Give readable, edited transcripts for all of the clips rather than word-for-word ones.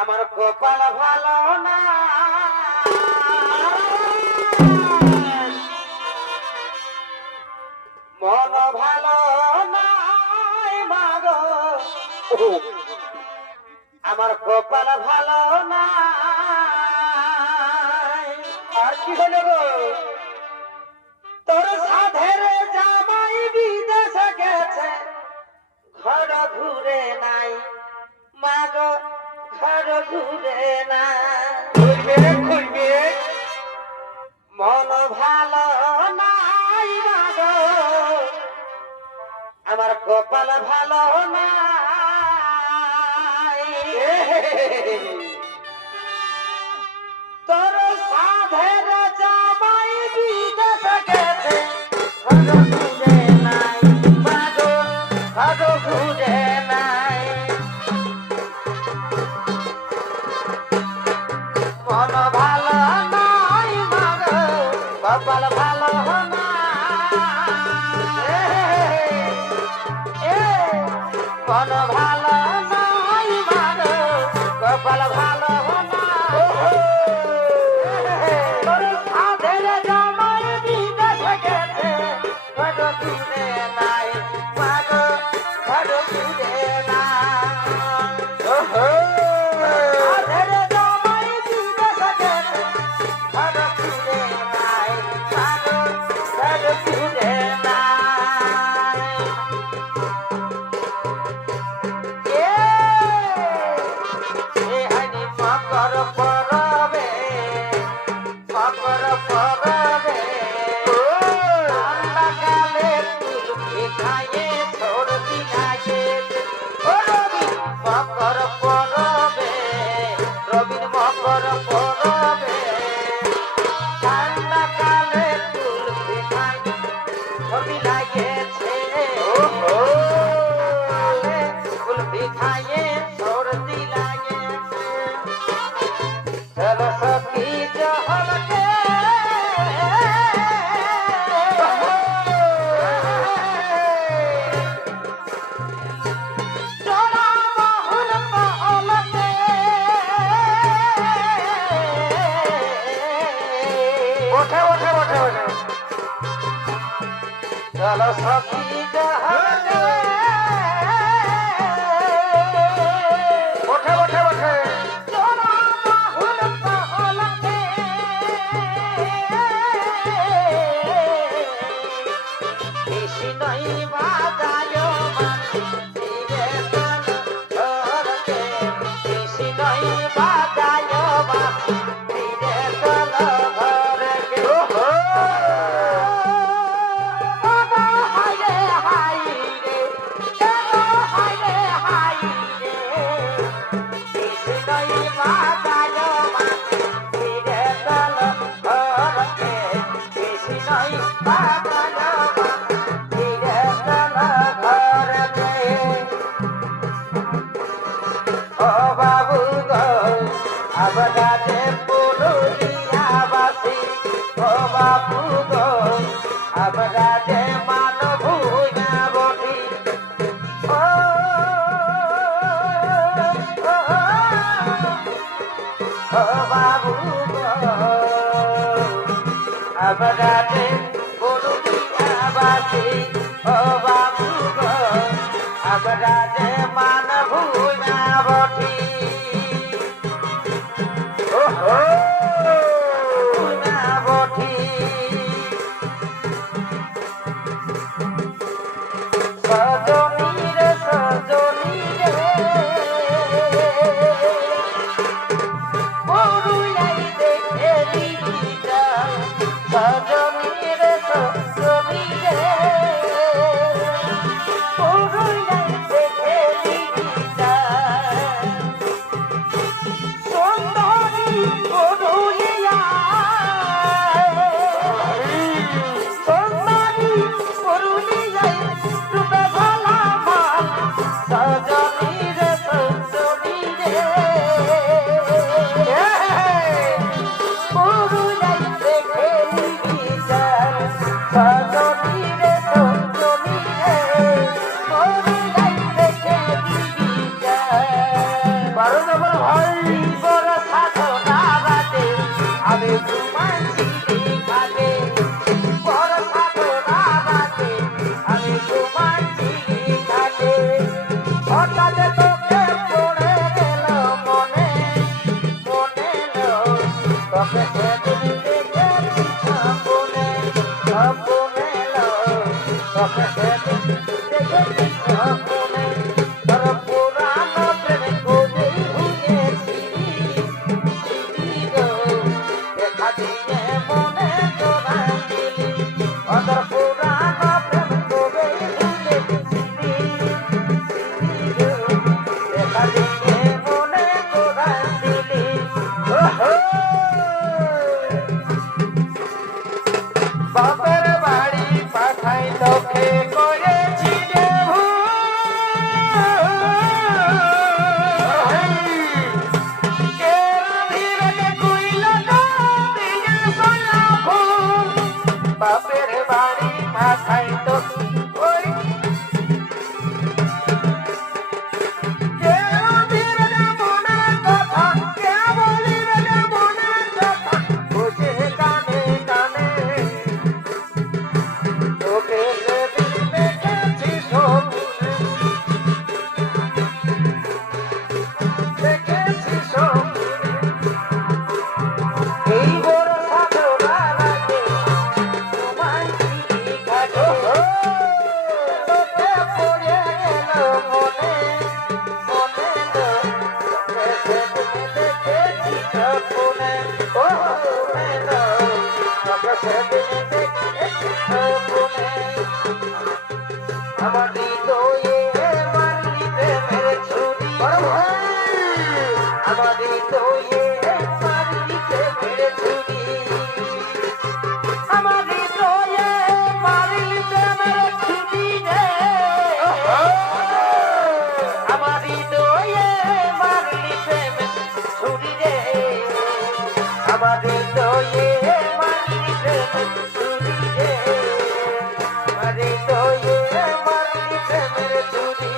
আমার কপাল ভালো না, মন ভালো নাই মাগো, আমার কপাল ভালো না। আর কি হলো গো? তোর সাধের জামাই বিদেশে গেছে, ঘর ঘুরে নাই মাগো, ঘর ঘুরে না। ঘুরবে মন ভালো নাই মাগো, আমার কপাল ভালো নাই। তোর সাধের জামাই বিদেশে গেছে, ঘর ঘুরে নাই মাগো, ঘর ঘুরে নাই। মন ভালো নাই মাগো, কপাল ভালো না। মন ভালো নাই মাগো, কপাল ভালো না। তোর সাধের জামাই বিদেশে গেছে, ঘর ঘুরে নাই মাগো, ঘর ঘুরে নাই। সাধের জামাই বিদেশে গেছে, ঘর ঘুরে নাই মাগো, ঘর ঘুরে নাই। মকর পরবে, মকর পরবে, ঠান্ডা কালে কুলফি খাইয়ে সর্দি লাগে। ও রবি মকর পরবে, রবির মকর পরবে, ঠান্ডা কালে কুলফি খাইয়ে সর্দি লাগেছে। কুলফি খাইয়ে সর্দি লাগেছে। চলো সখী চহলকে, চলা মহুল পহলকে, ওঠে ওঠে ওঠে ওঠে। চলো সখী চহলকে, ওঠে ওঠে ওঠে। চলা মহুল পহলকে, কৃষ্ণই বাজায় বাঁশি রে তন ঘরকে, কৃষ্ণই বাজায় বাঁশি রে তন ঘরকে। হায় রে হায় রে, হায় রে হায় রে, কৃষ্ণই বাজায় বাঁশি রে তন ঘরকে, কৃষ্ণই বাজায় বাঁশি রে তন ঘরকে। ও বাবু গো আমরা যে পুরুলিয়াবাসী, ও বাবু গো আমরা যে মানভূঞা বটি। ও বাবু গো আমরা যে পুরুলিয়াবাসী, ও বাবু গো আমরা যে মানভূঞা বটি। ভূঞা বটি। সজনী রে সজনী রে, পুরুলিয়ায় দেখে দিদিটা। সজনী রে সজনী রে, পুরুলিয়ায় দেখে দিদিটা। আরো যাবার ভাই বড় সাধনা বাদে আমি ঘুমাইছি ঘাটে বড় সাধনা বাদে আমি ঘুমাইছি ঘাটে হঠাৎ তোকে পড়ে গেল মনে মনে তোকে সেদিন দেখেছি স্বপ্নে স্বপ্নে তোকে সেদিন দেখেছি স্বপ্নে তোর পুরানো প্রেম খুঁজে ঘুরেছি দেখা দিয়ে মনে তোরা দিলি তোর পুরানো প্রেম খুঁজে ঘুরেছি দেখা দিয়ে মনে তোরা দিলি বাপের বাড়ি পাঠাই তোকে করেছি রে বাপের বাড়ি পাঠাই তোকে এই বড় সাধনা লাগে তোমায় ঘাটে তোকে পড়ে গেল মনে মনে দেখেছি স্বপ্নে ও তোকে সেদিন দেখেছি স্বপ্নে আমার হৃদয়ে মারলি প্রেমের ছুরি আমার হৃদয়ে মারলি প্রেমের ছুরি আমার হৃদয়ে মারলি প্রেমের ছুরি রে আমার হৃদয়ে মারলি প্রেমের ছুরি রে আমার হৃদয়ে মারলি প্রেমের ছুরি রে আমার হৃদয়ে মারলি প্রেমের ছুরি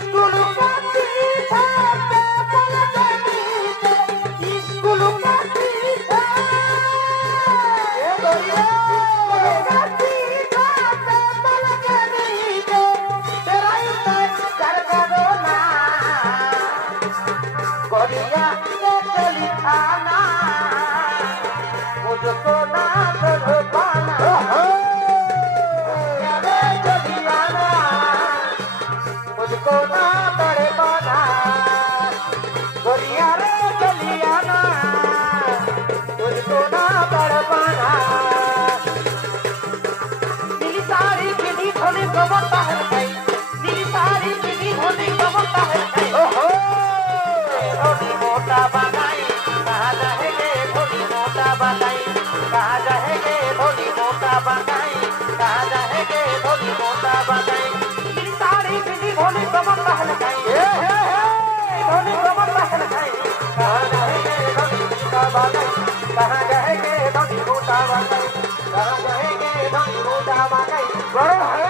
স্কুল কাটি ছাড়তে বলতে দিতে স্কুল কাটি এ দরিয়া কাটি ছাড়তে বলতে দিতে তেরাই করবে না গড়িয়া चली थाना मुझको ना कर पाना चली आना मुझको ना कर पाना गोरिया रे चली आना मुझको ना कर पाना नीली साड़ी पीली धोनी कमर पहन गई नीली साड़ी पीली धोनी कमर पहन गई धोनी मोटा बनाई कहाँ जाएंगे धोनी मोटा बनाई कहाँ जाएंगे धोनी मोटा बनाई कहाँ जाएंगे धोनी मोटा बनाई नीली साड़ी पीली धोनी कमर पहन गई धोनी कमर पहन गई कहाँ जाएंगे धोनी मोटा बनाई कहाँ जाएंगे धोनी मोटा बनाई कहाँ जाएंगे धोनी मोटा बनाई बड़ो है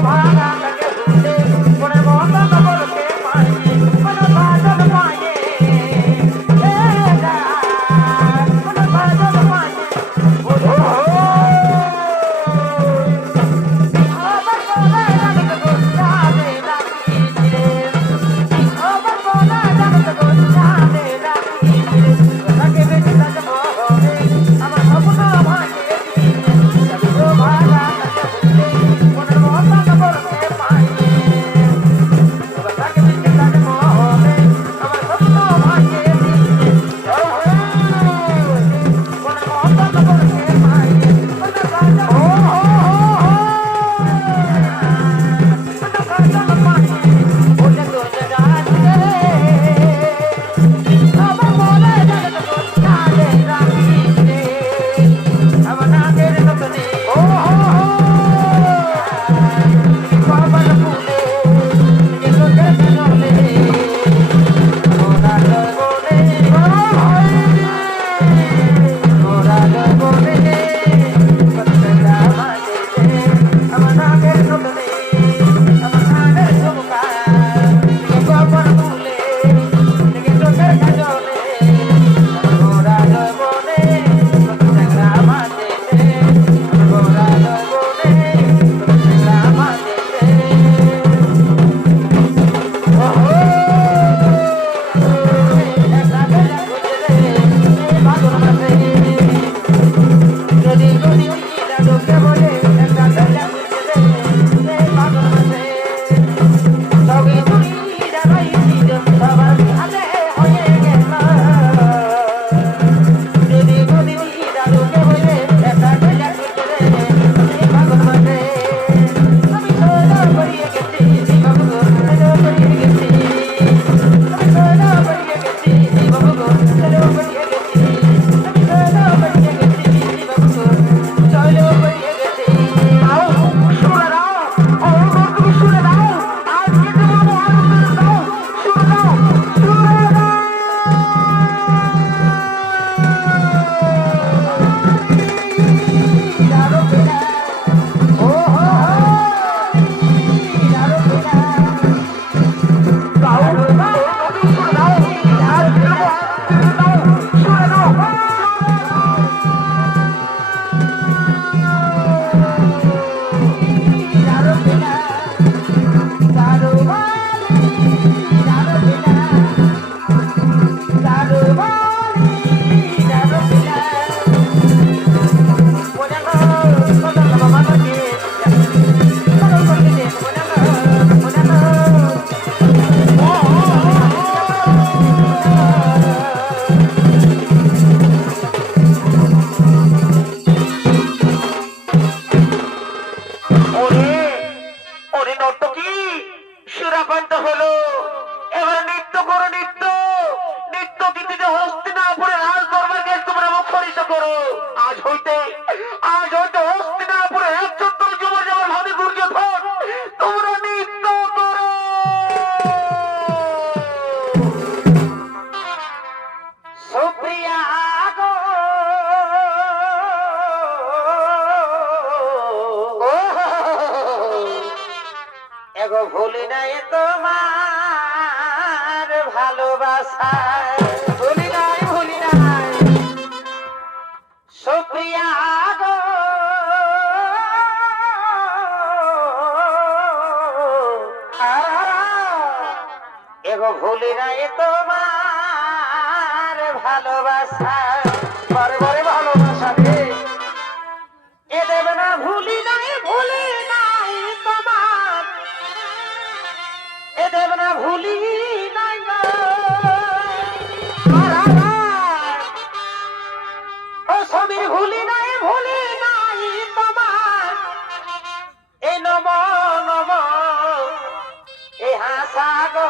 भागा চূড়াকান্ত হলো। এবার নৃত্য করো, নৃত্য নৃত্য গীতিতে হস্তিনাপুরে রাজ দরবারকে তোমরা মুখরিত করো। আজ হইতে হস্তিনাপুরে ১৪ যুব যেমন হবে দুর্যোধন, তোমরা নৃত্য করো। সুপ্রিয়া গো এগো ভুলি নাই তোমার ভালোবাসা, ভুলি নাই সুপ্রিয়া গো এগো ভুলি নাই তোমার ভালোবাসা, বারে বারে ভালোবাসা রে এ দেবে না। ভুলি নাই তোমার এ দেবে না, ভুলি নাই গো। ও সমীর ভুলি নাই তোমার এ নম নম এ হাসা গো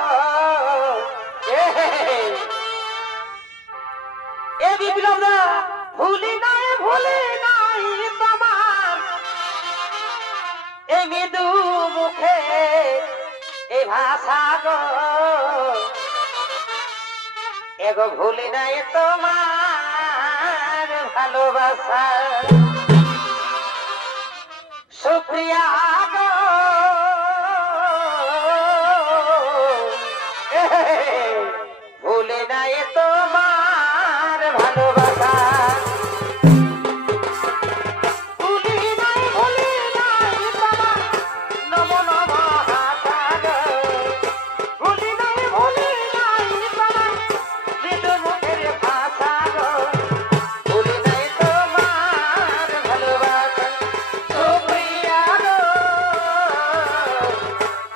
এ বিপ্লব দা ভুলি নাই তোমার এ মৃদু মুখে এ ভাষা গো এগো ভুলি নাই তোমার ভালোবাসা। সুপ্রিয়া গো ভুলি নাই তোমার ভালোবাসা। ভুলি নাই তোমার নম নম হাসা গো, ভুলি নাই তোমার মৃদু মুখের ভাষা গো, ভুলি নাই তোমার ভালোবাসা। সুপ্রিয়া গো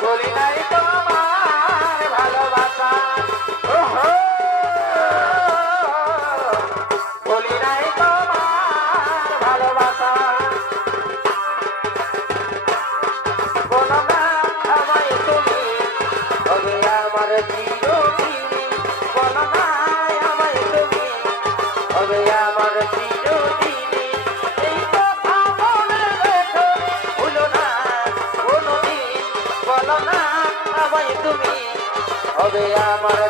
ভুলি নাই তোমার ভালোবাসা। ওহো ভুলি নাই তোমার ভালোবাসা। বলো না আমায় তুমি হবে আমার চিরদিনী, বলো না আমায় তুমি হবে আমার চিরদিনী। এই কথা মনে রেখো, ভুলো না কোনদিন, বলো না আমায় তুমি হবে আমার